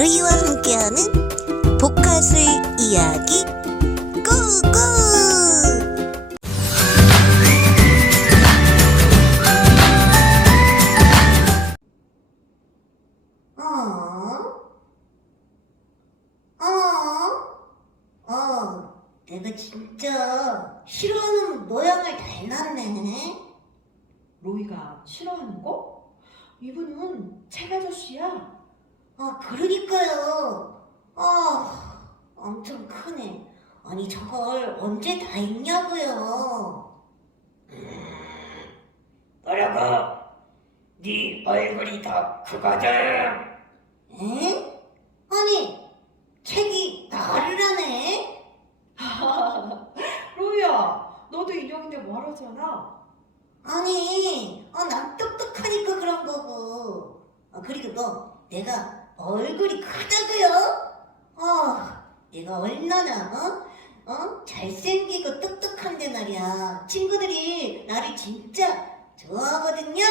루이와 함께하는 복화술 이야기 고고! 어? 어? 어, 내가 진짜 싫어하는 모양을 다 해놨네. 로이가 싫어하는 거? 이분은 책 아저씨야. 아, 그러니까요. 아, 엄청 크네. 아니, 저걸 언제 다 읽냐고요. 뭐라고? 네 얼굴이 더 크거든. 에? 아니, 책이 나를 하네? 로이야, 너도 인형인데 뭐하러잖아. 아니, 아, 난 똑똑하니까 그런 거고. 아, 그리고 너, 내가 얼굴이 크다고요? 아, 내가 얼마나, 어? 어? 잘생기고 똑똑한데 말이야. 친구들이 나를 진짜 좋아하거든요?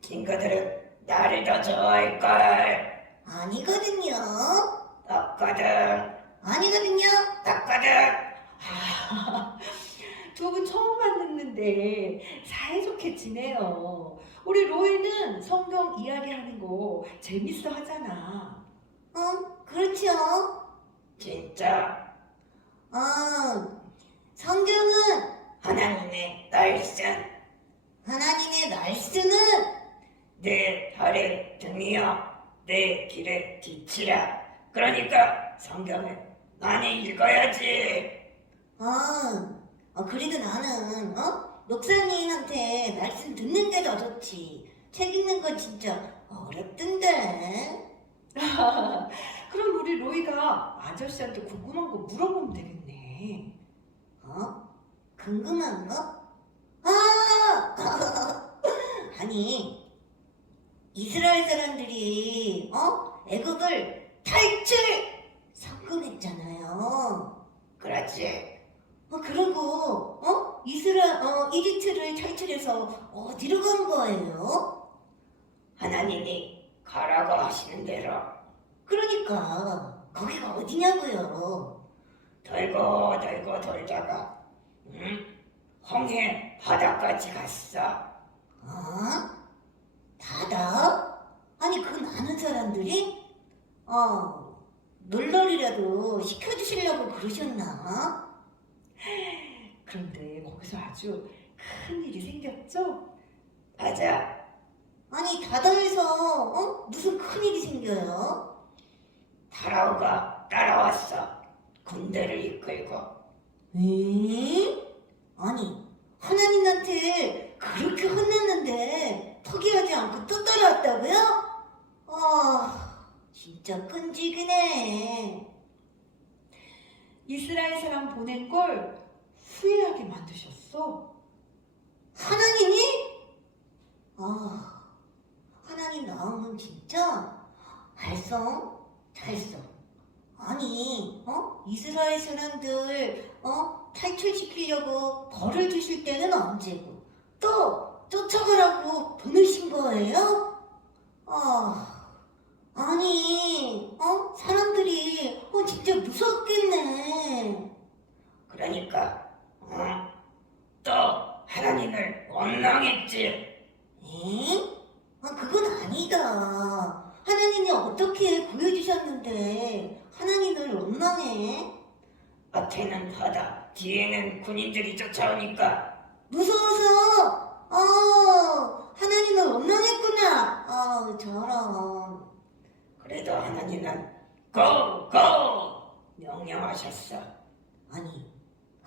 친구들은 나를 더 좋아할 걸. 아니거든요. 없거든. 아니거든요. 없거든. 두 분 처음 만 났는데 사이좋게 지내요. 우리 로이는 성경 이야기하는 거 재밌어 하잖아. 어, 그렇죠. 진짜 아, 성경은 하나님의 날선 하나님의 말씀은 내 발의 등이여 내 길의 뒤치라. 그러니까 성경을 많이 읽어야지. 아, 어, 그래도 나는 어 목사님한테 말씀 듣는 게 더 좋지. 책 읽는 건 진짜 어렵던데. 그럼 우리 로이가 아저씨한테 궁금한 거 물어보면 되겠네. 어? 궁금한 거? 아! 아니, 이스라엘 사람들이 어 애국을 탈출 성공했잖아요. 그렇지. 어, 그리고, 어? 이스라, 어, 탈출해서 어디로 간 거예요? 하나님이 가라고 하시는 대로 그러니까, 거기가 어디냐고요? 돌고 돌고 돌다가 응? 홍해 바다까지 갔어. 어? 바다? 아니, 그 많은 사람들이? 어, 놀러리라도 시켜주시려고 그러셨나? 그런데 거기서 아주 큰 일이 생겼죠? 맞아. 아니, 바다에서, 어? 무슨 큰 일이 생겨요? 파라오가 따라왔어. 군대를 이끌고 에? 아니 하나님한테 그렇게 혼냈는데 포기하지 않고 또 따라왔다고요? 아 진짜 끈질기네 이스라엘 사람 보낸 걸 후회하게 만드셨어. 하나님이? 아 하나님 나오면 진짜 알성 잘성 아니 어 이스라엘 사람들 어 탈출시키려고 벌을 주실 때는 언제고 또 쫓아가라고 보내신 거예요? 아 아니 어 사람들이 어 진짜 무섭겠네 그러니까 어? 또 하나님을 원망했지. 에? 아, 그건 아니다. 하나님이 어떻게 구 해주셨는데 하나님을 원망해? 앞에는 바다, 뒤에는 군인들이 쫓아오니까 무서워서 어 하나님을 원망했구나. 아 저런. 그래도 하나님은 고! 고! 명령하셨어. 아니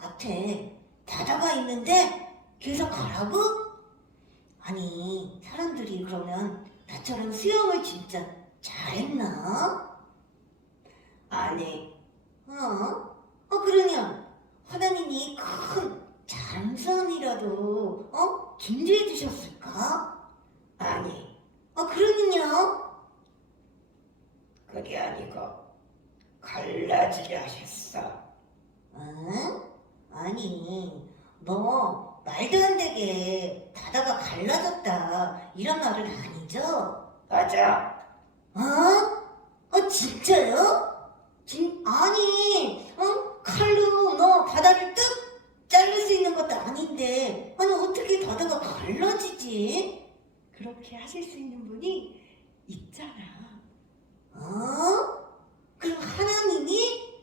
앞에 바다가 있는데 계속 가라고? 아니 사람들이 그러면 나처럼 수영을 진짜 잘했나? 아니, 어? 어, 그러면 하나님이 큰 장선이라도 어? 준비해 주셨을까? 아니, 어, 그러면요? 그게 아니고 갈라지게 하셨어. 응? 아니, 뭐 말도 안 되게 바다가 갈라졌다 이런 말은 아니죠? 맞아. 아? 아 진짜요? 진 아니 어? 칼로 너 바다를 뚝 자를 수 있는 것도 아닌데 아니 어떻게 바다가 갈라지지? 그렇게 하실 수 있는 분이 있잖아. 어? 그럼 하나님이?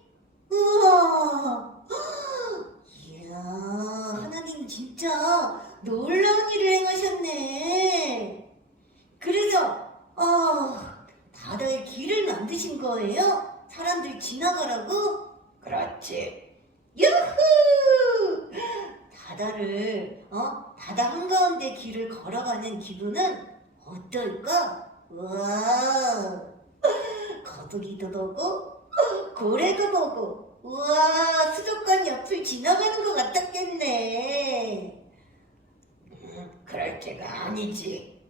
우와 이야 하나님 진짜 놀라운 일을 행하셨네 그래서 어 바다에 길을 만드신 거예요? 사람들 지나가라고? 그렇지. 유후! 바다를 어 바다 한가운데 길을 걸어가는 기분은 어떨까? 우와 거북이도 보고 고래도 보고 우와 수족관 옆을 지나가는 것 같았겠네. 음, 그럴 때가 아니지.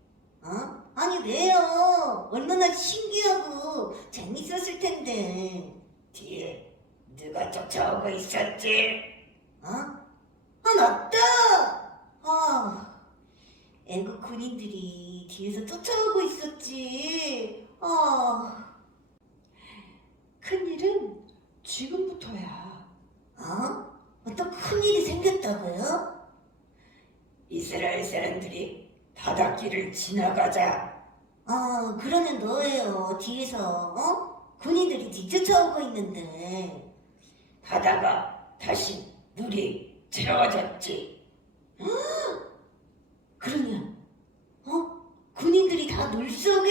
어? 아니 왜요? 얼마나 신기하고 재밌었을 텐데. 뒤에 누가 쫓아오고 있었지? 어? 아 맞다. 아 애국 군인들이 뒤에서 쫓아오고 있었지. 아, 큰일은 지금부터야. 어? 어떤 큰일이 생겼다고요? 이스라엘 사람들이 바닷길을 지나가자. 아, 그러는 너예요. 뒤에서, 어? 군인들이 뒤 쫓아오고 있는데. 바다가 다시 물이 채워졌지. 그러면, 어? 군인들이 다 물속에?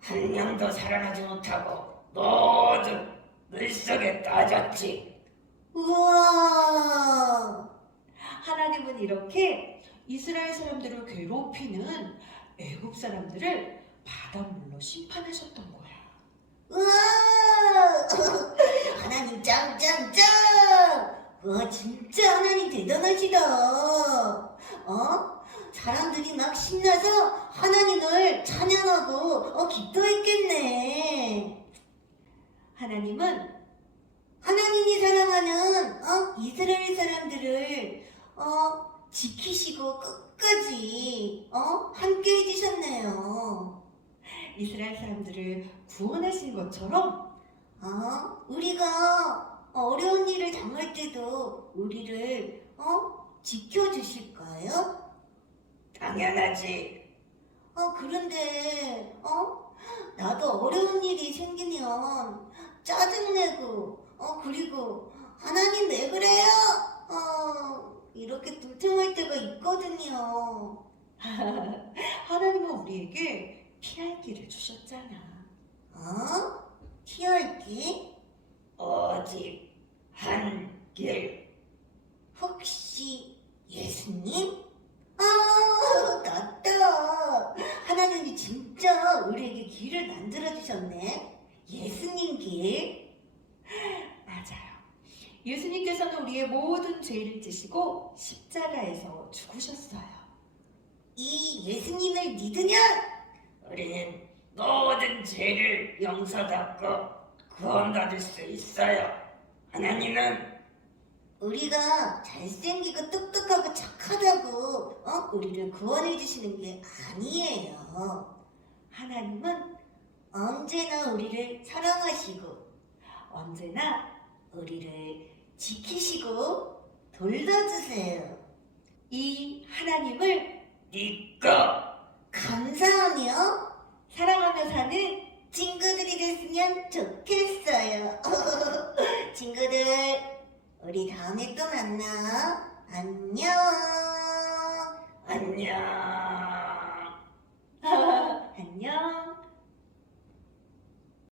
한 명도 살아나지 못하고 모두 물속에 빠졌지. 우와! 하나님은 이렇게 이스라엘 사람들을 괴롭히는 애굽 사람들을 바닷물로 심판하셨던 거야. 하나님 짱짱짱! 와, 진짜 하나님 대단하시다. 어? 사람들이 막 신나서 하나님을 찬양하고, 어, 기도했겠네. 하나님은 하나님이 사랑하는, 어, 이스라엘 사람들을, 어, 지키시고 끝까지, 어, 함께 해주셨네요. 이스라엘 사람들을 구원하신 것처럼 어? 우리가 어려운 일을 당할 때도 우리를 어? 지켜주실까요? 당연하지. 어 그런데 어? 나도 어려운 일이 생기면 짜증내고 어 그리고 하나님 왜 그래요? 어 이렇게 불평할 때가 있거든요. 하나님은 우리에게 피할 길을 주셨잖아. 어? 피할게? 오직 한 길. 혹시 예수님? 아, 맞다. 하나님이 진짜 우리에게 길을 만들어 주셨네. 예수님 길. 예수님께서는 우리의 모든 죄를 지시고 십자가에서 죽으셨어요. 이 예수님을 믿으면 우리는 모든 죄를 용서받고 구원받을 수 있어요. 하나님은 우리가 잘생기고 똑똑하고 착하다고 어? 우리를 구원해 주시는 게 아니에요. 하나님은 언제나 우리를 사랑하시고 언제나 우리를 지키시고 돌봐주세요. 이 하나님을 믿고 감사하며 사랑하며 사는 친구들이 됐으면 좋겠어요. 친구들, 우리 다음에 또 만나. 안녕. 안녕.